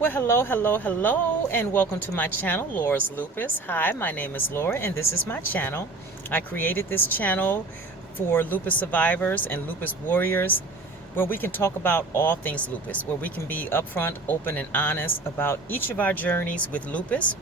Well, hello, and welcome to my channel, Laura's Lupus. Hi, my name is Laura, and this is my channel. I created this channel for lupus survivors and lupus warriors, where we can talk about all things lupus, where we can be upfront, open, and honest about each of our journeys with lupus.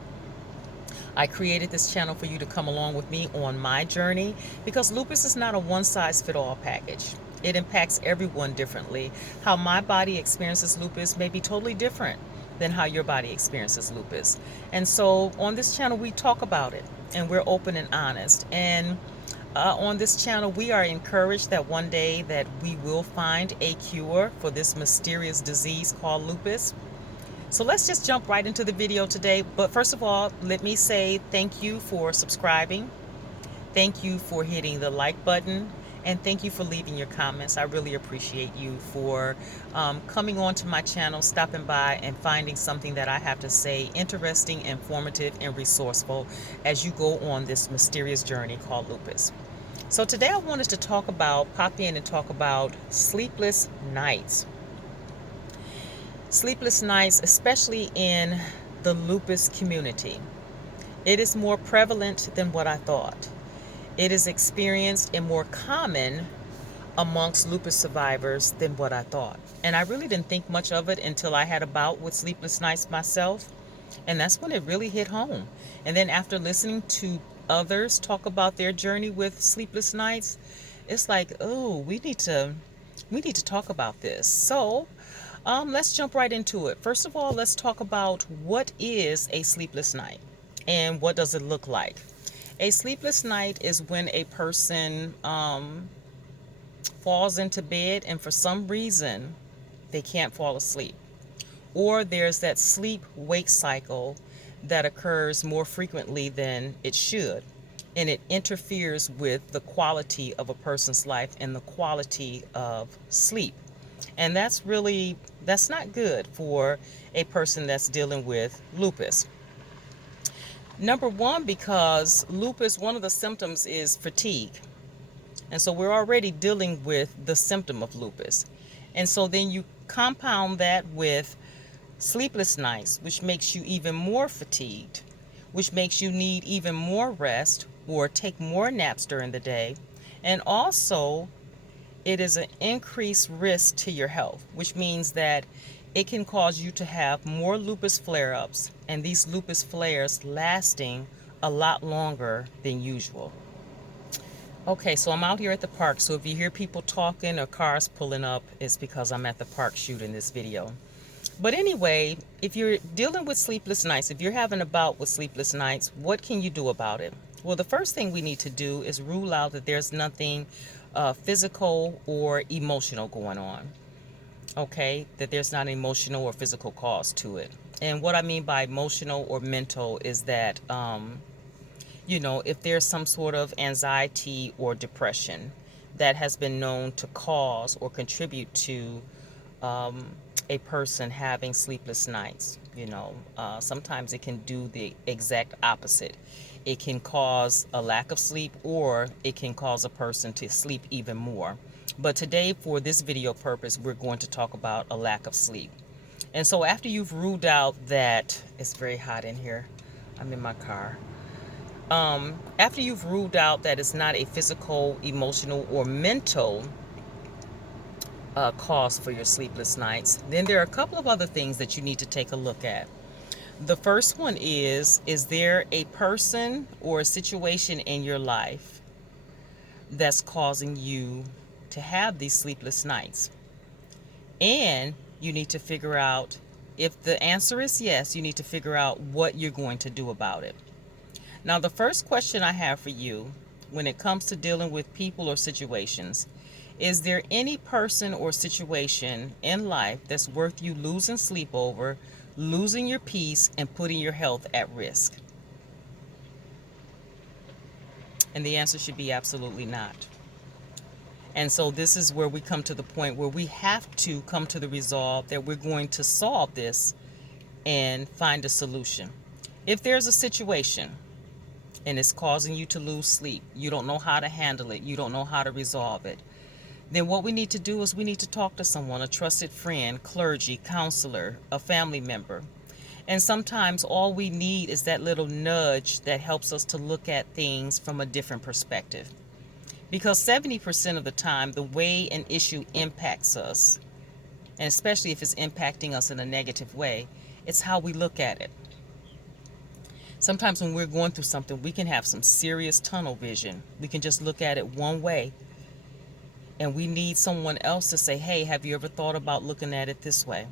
I created this channel for you to come along with me on my journey because lupus is not a one-size-fits-all package. It impacts everyone differently. How my body experiences lupus may be totally different than how your body experiences lupus. And so on this channel, we talk about it and we're open and honest. And on this channel, we are encouraged that one day that we will find a cure for this mysterious disease called lupus. So let's just jump right into the video today. But first of all, let me say thank you for subscribing. Thank you for hitting the like button. And thank you for leaving your comments. I really appreciate you for coming on to my channel, stopping by and finding something that I have to say interesting, informative, and resourceful as you go on this mysterious journey called lupus. So today I wanted to pop in and talk about sleepless nights. Sleepless nights, especially in the lupus community. It is more prevalent than what I thought. It is experienced and more common amongst lupus survivors than what I thought. And I really didn't think much of it until I had a bout with sleepless nights myself. And that's when it really hit home. And then after listening to others talk about their journey with sleepless nights, it's like, oh, we need to talk about this. So let's jump right into it. First of all, let's talk about what is a sleepless night and what does it look like. A sleepless night is when a person falls into bed and for some reason they can't fall asleep. Or there's that sleep-wake cycle that occurs more frequently than it should. And it interferes with the quality of a person's life and the quality of sleep. And that's not good for a person that's dealing with lupus. Number one, because lupus, one of the symptoms is fatigue. And so we're already dealing with the symptom of lupus. And so then you compound that with sleepless nights, which makes you even more fatigued, which makes you need even more rest or take more naps during the day. And also, it is an increased risk to your health, which means that it can cause you to have more lupus flare-ups, and these lupus flares lasting a lot longer than usual. Okay, so I'm out here at the park, so if you hear people talking or cars pulling up, it's because I'm at the park shooting this video. But anyway, if you're dealing with sleepless nights, if you're having a bout with sleepless nights, what can you do about it? Well, the first thing we need to do is rule out that there's nothing physical or emotional going on. Okay, that there's not an emotional or physical cause to it. And what I mean by emotional or mental is that if there's some sort of anxiety or depression that has been known to cause or contribute to a person having sleepless nights, sometimes it can do the exact opposite. It can cause a lack of sleep, or it can cause a person to sleep even more. But today, for this video purpose, we're going to talk about a lack of sleep. And so after you've ruled out that it's very hot in here, I'm in my car. After you've ruled out that it's not a physical, emotional, or mental cause for your sleepless nights, then there are a couple of other things that you need to take a look at. The first one is there a person or a situation in your life that's causing you to have these sleepless nights? And you need to figure out, if the answer is yes, you need to figure out what you're going to do about it. Now, the first question I have for you when it comes to dealing with people or situations, is there any person or situation in life that's worth you losing sleep over, losing your peace, and putting your health at risk? And the answer should be absolutely not. And so this is where we come to the point where we have to come to the resolve that we're going to solve this and find a solution. If there's a situation and it's causing you to lose sleep, you don't know how to handle it, you don't know how to resolve it, then what we need to do is we need to talk to someone, a trusted friend, clergy, counselor, a family member. And sometimes all we need is that little nudge that helps us to look at things from a different perspective. Because 70% of the time, the way an issue impacts us, and especially if it's impacting us in a negative way, it's how we look at it. Sometimes when we're going through something, we can have some serious tunnel vision. We can just look at it one way, and we need someone else to say, hey, have you ever thought about looking at it this way?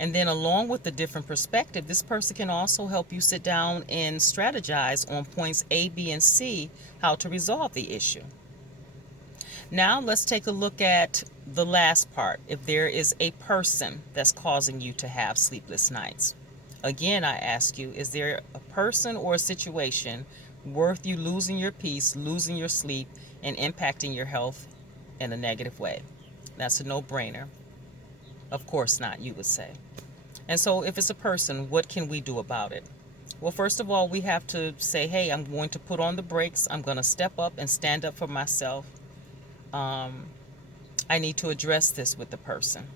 And then along with the different perspective, this person can also help you sit down and strategize on points A, B, and C, how to resolve the issue. Now let's take a look at the last part. If there is a person that's causing you to have sleepless nights. Again, I ask you, is there a person or a situation worth you losing your peace, losing your sleep, and impacting your health in a negative way? That's a no-brainer. Of course not, you would say. And so if it's a person, what can we do about it? Well, first of all, we have to say, hey, I'm going to put on the brakes. I'm going to step up and stand up for myself. I need to address this with the person.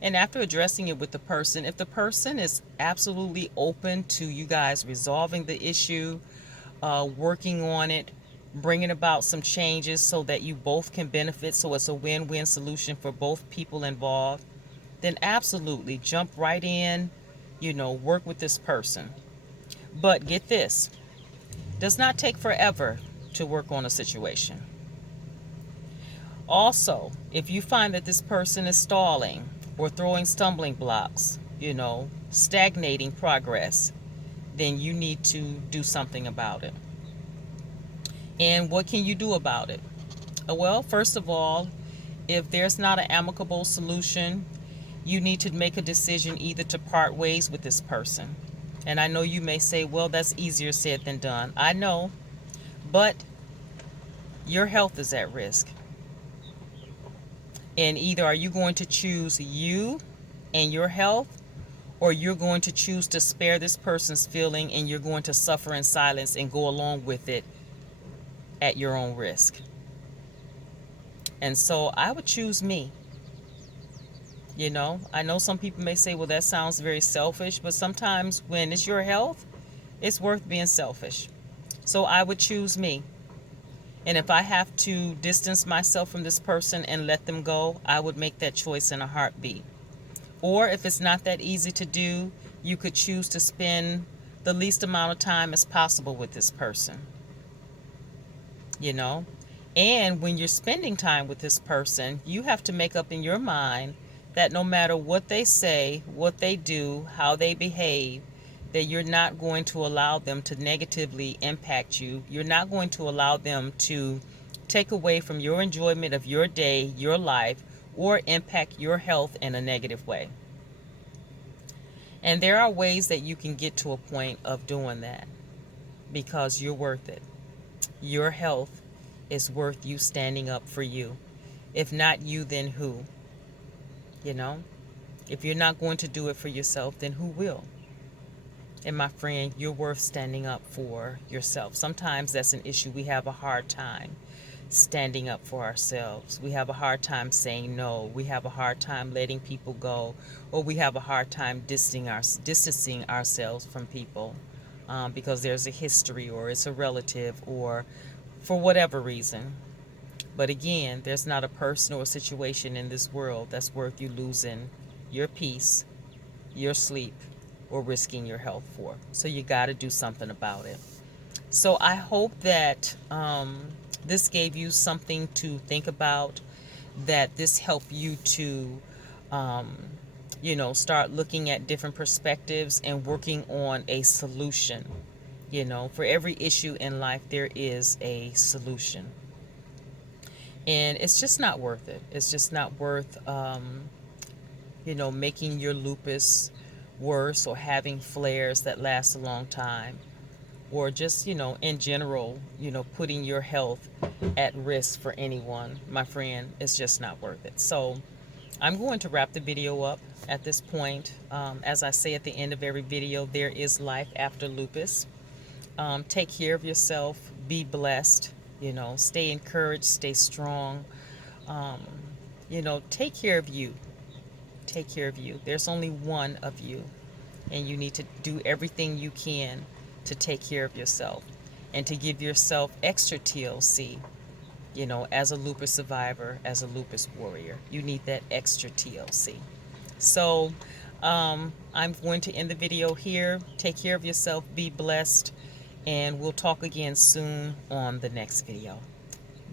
And after addressing it with the person, if the person is absolutely open to you guys resolving the issue, working on it, bringing about some changes so that you both can benefit, so it's a win-win solution for both people involved, then absolutely jump right in, work with this person. But get this, does not take forever to work on a situation. Also, if you find that this person is stalling or throwing stumbling blocks, stagnating progress, then you need to do something about it. And what can you do about it? Well, first of all, if there's not an amicable solution, you need to make a decision either to part ways with this person. And I know you may say, well, that's easier said than done. I know, but your health is at risk. And either are you going to choose you and your health, or you're going to choose to spare this person's feeling and you're going to suffer in silence and go along with it at your own risk. And so I would choose me. I know some people may say, well, that sounds very selfish, but sometimes when it's your health, it's worth being selfish. So I would choose me. And if I have to distance myself from this person and let them go, I would make that choice in a heartbeat. Or if it's not that easy to do, you could choose to spend the least amount of time as possible with this person. And when you're spending time with this person, you have to make up in your mind that no matter what they say, what they do, how they behave, that you're not going to allow them to negatively impact you. You're not going to allow them to take away from your enjoyment of your day, your life, or impact your health in a negative way. And there are ways that you can get to a point of doing that because you're worth it. Your health is worth you standing up for you. If not you, then who? If you're not going to do it for yourself, then who will? And my friend, you're worth standing up for yourself. Sometimes that's an issue. We have a hard time standing up for ourselves. We have a hard time saying no. We have a hard time letting people go, or we have a hard time distancing ourselves from people because there's a history, or it's a relative, or for whatever reason. But again, there's not a person or a situation in this world that's worth you losing your peace, your sleep, or risking your health for. So you got to do something about it. So I hope that this gave you something to think about, that this helped you to, start looking at different perspectives and working on a solution. For every issue in life, there is a solution. And it's just not worth it. It's just not worth, making your lupus worse, or having flares that last a long time, or just, in general, putting your health at risk for anyone. My friend, it's just not worth it. So I'm going to wrap the video up at this point. As I say at the end of every video, there is life after lupus. Take care of yourself. Be blessed. Stay encouraged. Stay strong. Um, take care of you. Take care of you. There's only one of you, and you need to do everything you can to take care of yourself and to give yourself extra TLC. As a lupus survivor, as a lupus warrior, you need that extra TLC. So, I'm going to end the video here. Take care of yourself, be blessed, and we'll talk again soon on the next video.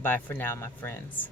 Bye for now, my friends.